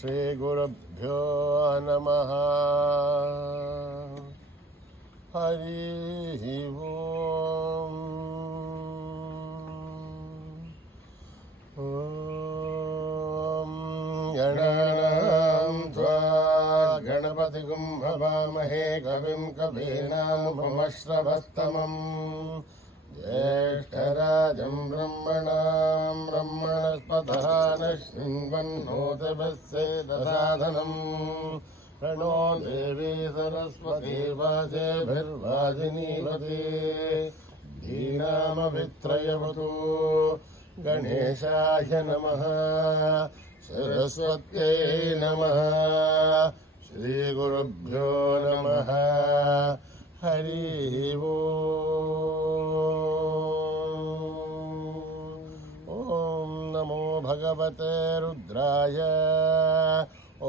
श्रीगुरुभ्यो नमः। हरिः ओम्। ॐ गणानां त्वा गणपतिगुं हवामहे कविं कवीनामुपमश्रवस्तमम् ज्येष्ठराजं ब्रह्मणां ब्रह्मणस्पतः नः शृण्वन्नोतिभिस्सेदसादनम् प्रणो देवी सरस्वती वाजेभिर्वाजिनीवती धीनामभित्रयवतु। गणेशाय नमः, सरस्वत्यै नमः, श्रीगुरुभ्यो नमः। हरिः ओम्। नमो भगवते रुद्राय। ॐ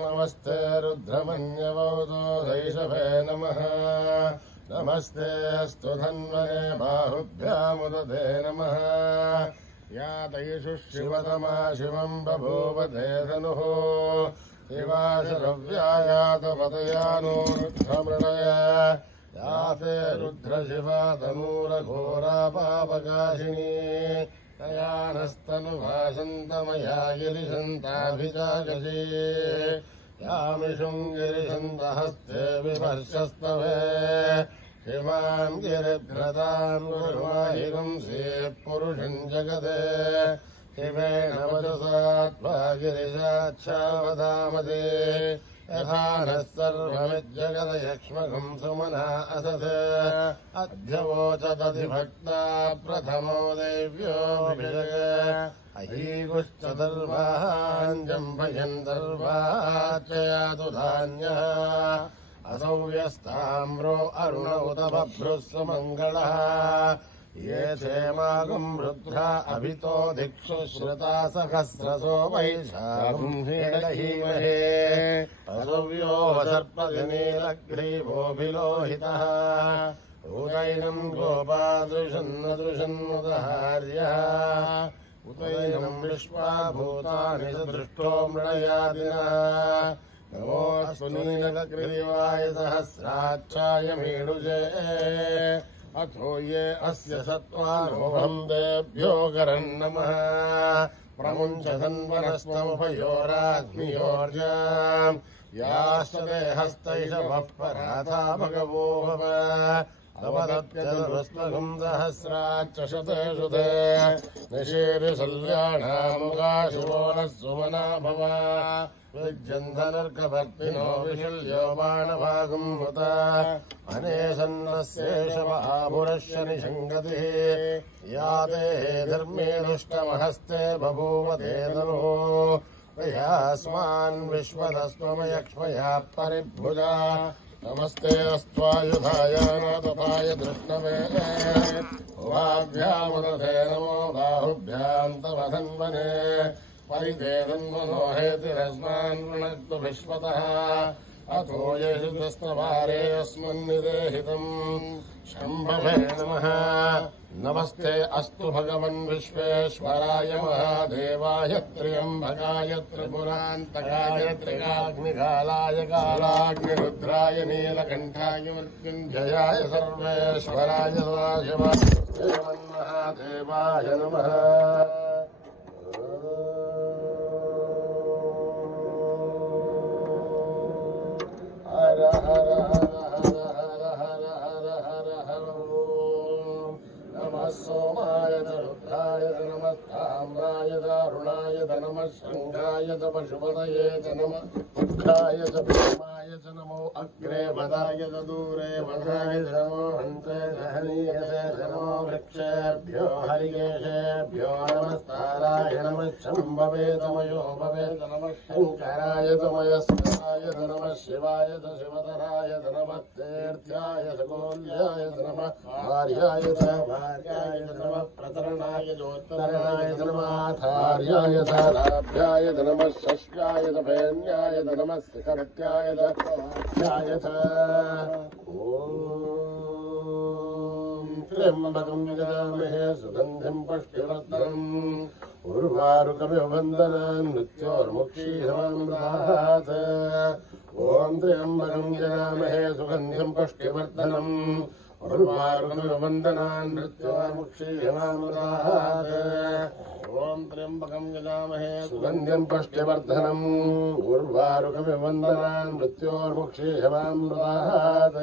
नमस्ते रुद्रमन्यवौतोधैषभे नमः। नमस्ते अस्तु धन्वने बाहुभ्यामुदते नमः। या तैषु शिवतमा शिवम् बभूवते धनुः शिवाशरव्यायातपतयानो रुद्रमृणय। या ते रुद्रशिवा तनूरघोरा पापकाशिनी तया नस्तनुभाषन्तमया गिरिशन्ताभिजागसी। यामिषुम् गिरिशन्तहस्ते विवर्षस्तवे शिवाम् गिरिभ्रताम् गुरुमाहिगम् पुरुषम् जगते। शिवेन वचसा त्वा गिरिशाच्छावदामते यथा नः सर्वमिज्जगदयक्ष्मकम् सुमना असते। अध्यवोचदधिभक्ता प्रथमो देव्योऽभिषये अहीगुश्चतुर्वाहाञ्जम्भयन् सर्वाच्चयातु धान्यः। असौ यस्ताम्रो अरुण उत बभ्रुः सुमङ्गलः। ये क्षेमागुम् रुद्रा अभितो दिक्षु श्रुता सहस्रसो वैशाखीमहे। असव्यो सर्पतिनीलग्रीवोऽभिलोहितः उदैनम् गोपादृशन्नदृशन्मुदहार्यः। उदैनम् विश्वा भूतानि स दृष्टो मृळयादिनः। नमोऽस्तु नीलग्रीवाय सहस्राक्षाय मीडुजे। अथो ये अस्य सत्त्वारोहम् देभ्यो करन्नमः। प्रमुञ्चधन्वनस्तमुभयोराग्नियोर्जाम् याश्च ते हस्तैषवः पराथा भगवो भव। अवदत्यनुस्मगुम् सहस्राच्च शतेषु ते निशीर्षल्याणामुगाशुवो नः सुमना भव। विज्यन्धनर्कभर्तिनो विशल्यो बाणभागुम् हुत अनेसन्नस्येषव आभुरस्य निषङ्गतिः। या ते धर्मे दुष्टमहस्ते बभूव ते तनुः यास्मान् विश्वतस्त्वमयक्ष्मया परिभुजा। नमस्ते अस्त्वायुधाय नाथपाय दृष्टवे वाभ्यामुदते नमो बाहुभ्याम् तव धन्वने। परितेदन्वनो हेतिरस्मान् वृणक्तु विश्वतः। अथो येषु दस्तवारे अस्मन्निदेहितम् शम्भवे नमः। नमस्ते अस्तु भगवन् विश्वेश्वराय महादेवाय त्र्यम्बकाय त्रिपुरान्तकाय त्रिकाग्निकालाय कालाग्निरुद्राय नीलकण्ठाय मृत्युञ्जयाय सर्वेश्वराय सदाशिवाय श्रीमन्महादेवाय नमः। हर हर हर हर हर हर हर हर नमः सोमाय रुद्राय नमः ताम्राय दारुणाय नमः शृङ्गाय पशुपतये नमः दुःखाय भीमाय नमो अग्रे वदाय दूरे वदाय नमो हन्ते सहनीयसे नमो वृक्षेभ्यो हरिकेशेभ्यो नमस्ताराय नमः शम्भवे तमयो भवे नमः शङ्कराय तमयस्कराय नमः शिवाय शिवतराय नमः तीर्थ्याय गोल्याय नमः भार्याय भार्याय नमः प्रतरणाय जोत्तरणाय नमः आचार्याय लाभ्याय नमः षष्ठ्याय भैन्याय नमः शिखरत्याय ॐ त्र्यम्बकं यजामहे सुगन्धिं पुष्टिवर्धनम् उर्वारुकमिवन्दनान् मृत्योर्मुक्षीयमामृतात् ॐ त्र्यम्बकं यजामहे सुगन्धिं पुष्टिवर्धनम् उर्वारुकमिवन्दनान् मृत्योर्मुक्षीयमामृतात् ॐ त्र्यम्बकं यजामहे सुगन्धिं पुष्टिवर्धनम् उर्वारुकमिवन्दनान् मृत्योर्मुक्षीयमामृतात्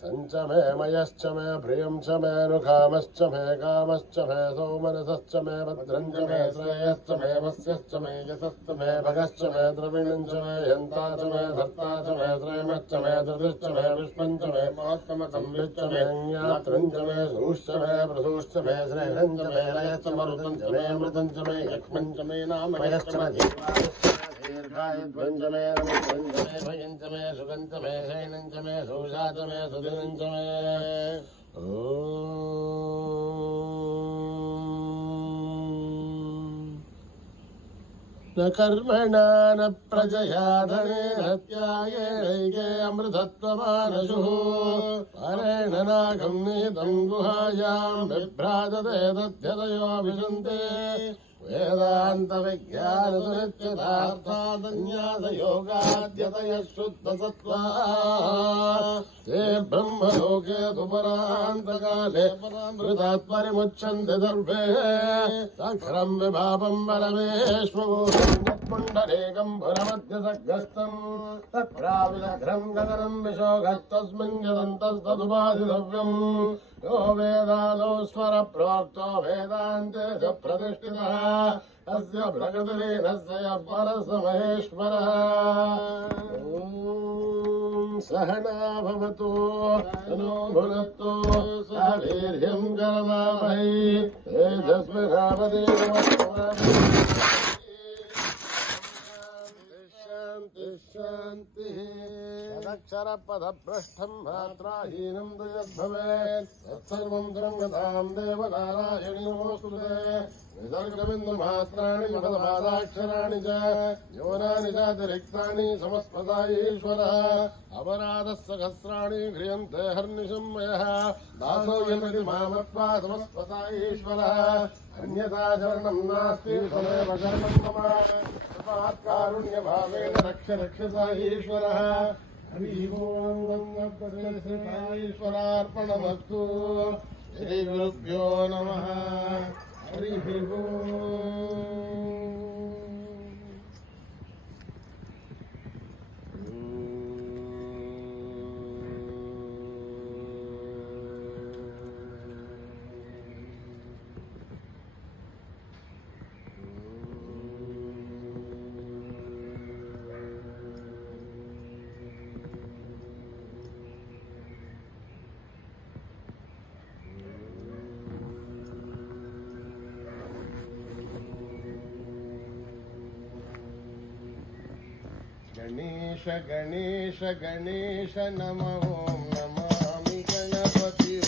संच मे मयश्च मे प्रियं च मे रुखामश्च मे कामश्च मे सौमनसश्च मे भद्रं च मे श्रेयश्च मे वस्यश्च मे यशश्च मे भगश्च मे द्रविणं च मे यन्ता च मे धर्ता च मे श्रेमश्च मे धृतिश्च मे विश्वं च मे महत्तमसंविच्च मे ज्ञात्रं च मे सुश्च मे प्रसूश्च मे श्रेयं च मे लयश्च मरुतं च मे अमृतं च मे यक्ष्मं च मे नामयश्च मे दीर्घायुध्वं च मे रमध्वं च मे भयं च मे सुखं च मे शयनं च मे शोषा च मे सुदिनं च मे न कर्मणा न प्रजया धनेन त्यागेनैके अमृतत्वमानशुः परेण नागं निहितं गुहायां बिभ्राजते तथ्यतयो विशन्ते वेदान्तविज्ञानसुनिश्चितार्थादन्यासयोगाद्यतयः शुद्धसत्त्वा ते ब्रह्मलोके तु परान्तकाले मृतात्परिमुच्यन्ते दर्भे सखरं विभावं परमेश्वरपुण्डरीकं पुरमध्यसग्रस्तं तत्प्राविलघ्रं गगनं विशोघस्तस्मिन् यदन्तस्तदुपाधितव्यम् यो वेदालो स्वर प्रोक्तो वेदान्ते च प्रतिष्ठितः तस्य प्रकृतिलीनस्य परस्य महेश्वरः सहना भवतु तनो भुनक्तु सह वीर्यं करवावहै तेजस्विनावधीतमस्तु शान्तिः तदक्षरपदभ्रष्टं मात्राहीनं तु यद्भवेत् तत्सर्वं दुरङ्गतां देवनारायणि नमोऽस्तुते विसर्गबिन्दुमात्राणि पदपादाक्षराणि च न्यूनानि चातिरिक्तानि समस्पदा ईश्वरः अपराधः सहस्राणि क्रियन्ते हर्निशं मयः दासोऽयमिति मामत्वा समस्पदा ईश्वरः अन्यथा शरणं नास्ति तदेव शरणं मम कारुण्यभावेन रक्ष रक्षसा ईश्वरः हरिः ओं ईश्वरार्पणमस्तु श्रीगुरुभ्यो नमः हरिः गणेश गणेश गणेश नमः ओं नमामि गणपति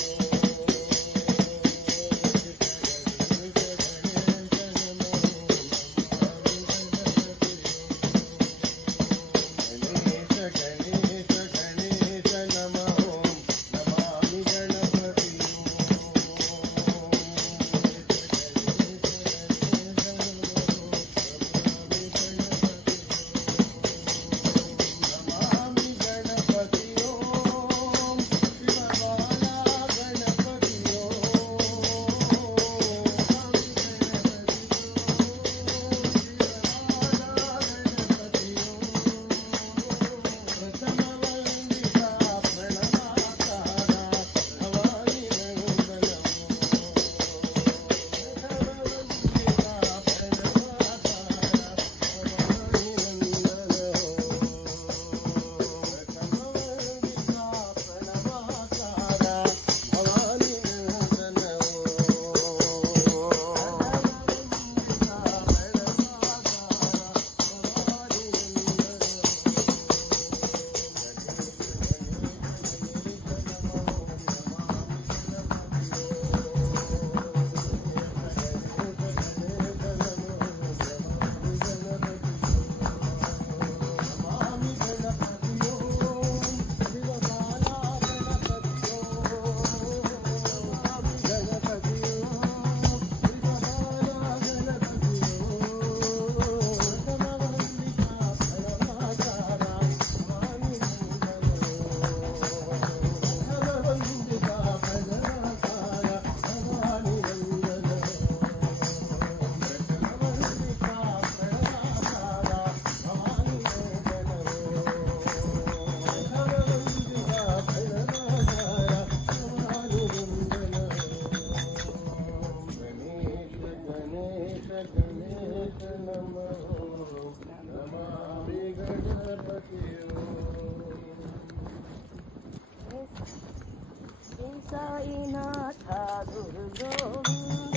సాయినాథ గురు గోవింద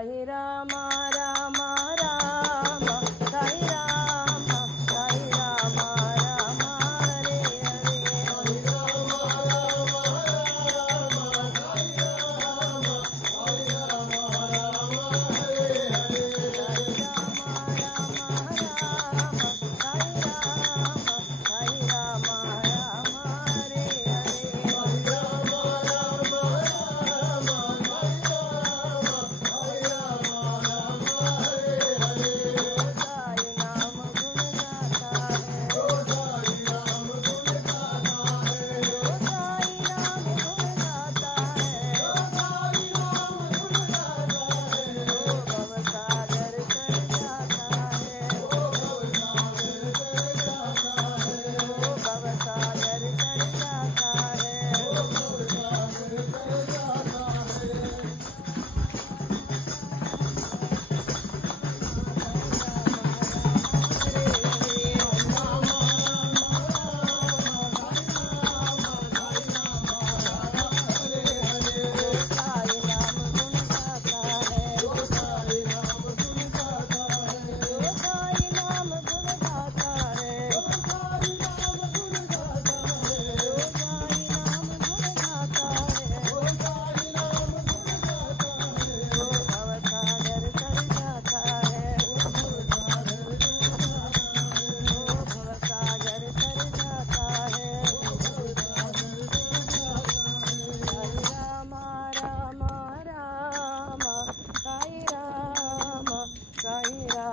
साई राम राम राम साई राम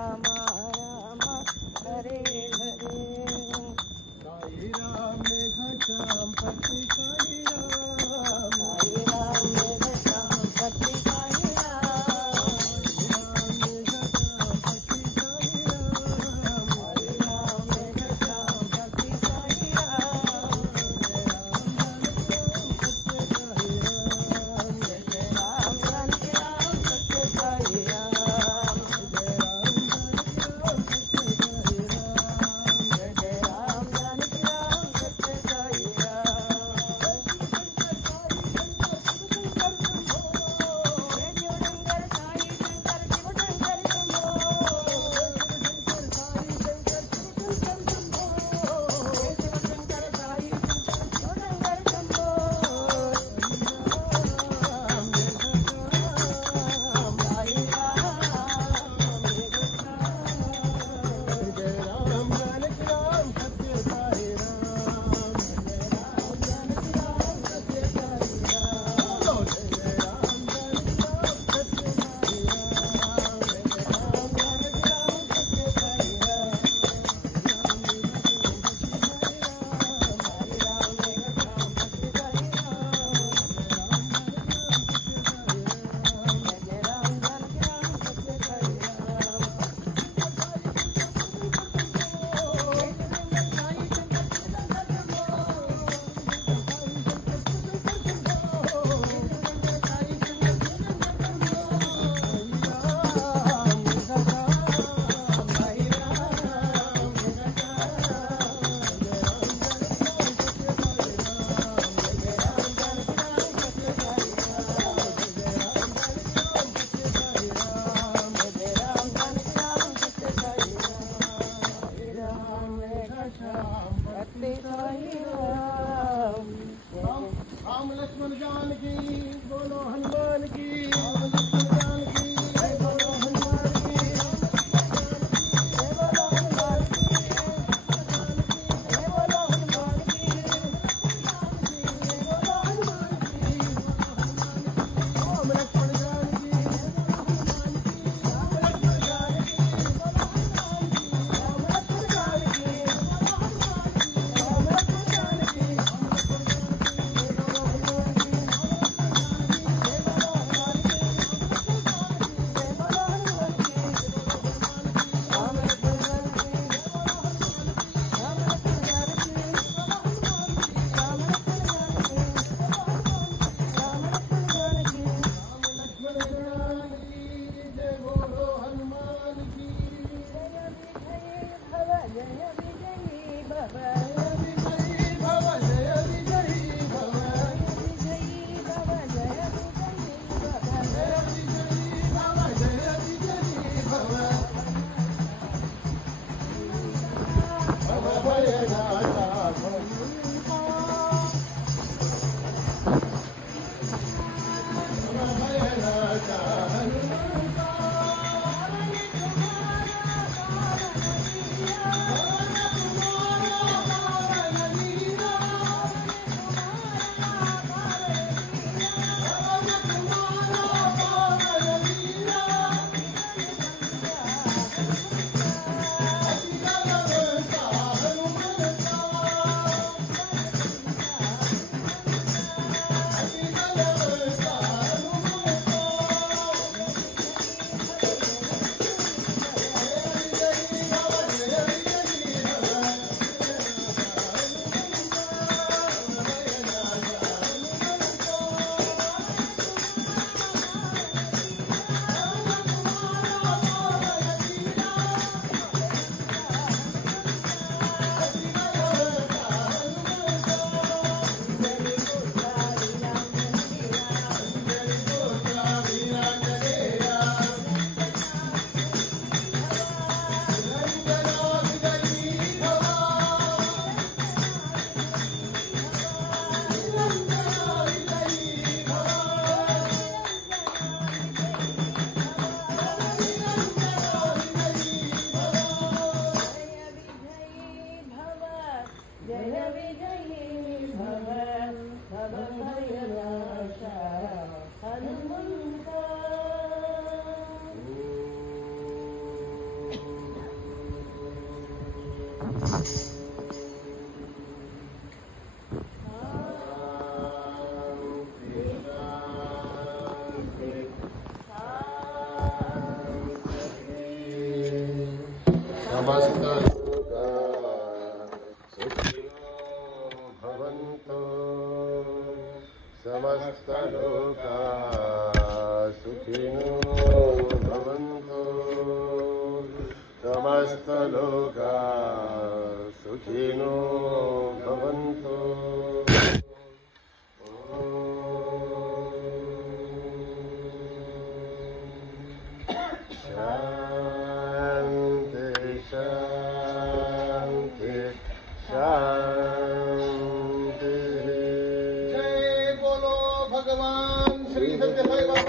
राम हरे हरे राम लक्ष्मण जानकी बोलो हनुमान की राम लक्ष्मण जानकी बोलो हनुमान की बोलो हनुमान की बोलो हनुमान की बोलो हनुमान की राम लक्ष्मण जानकी राम लक्ष्मण जानकी बोलो हनुमान की राम लक्ष्मण जानकी राम लक्ष्मण जानकी जय विजयी भव भव भयनाशा हनुमंता समस्त लोका सुखिनो भवन्तु समस्त लोका सुखिनो भवन्तु समस्त लोका सुखिनो भवन्तु जय बोलो भगवान श्री सत्य साई बाबा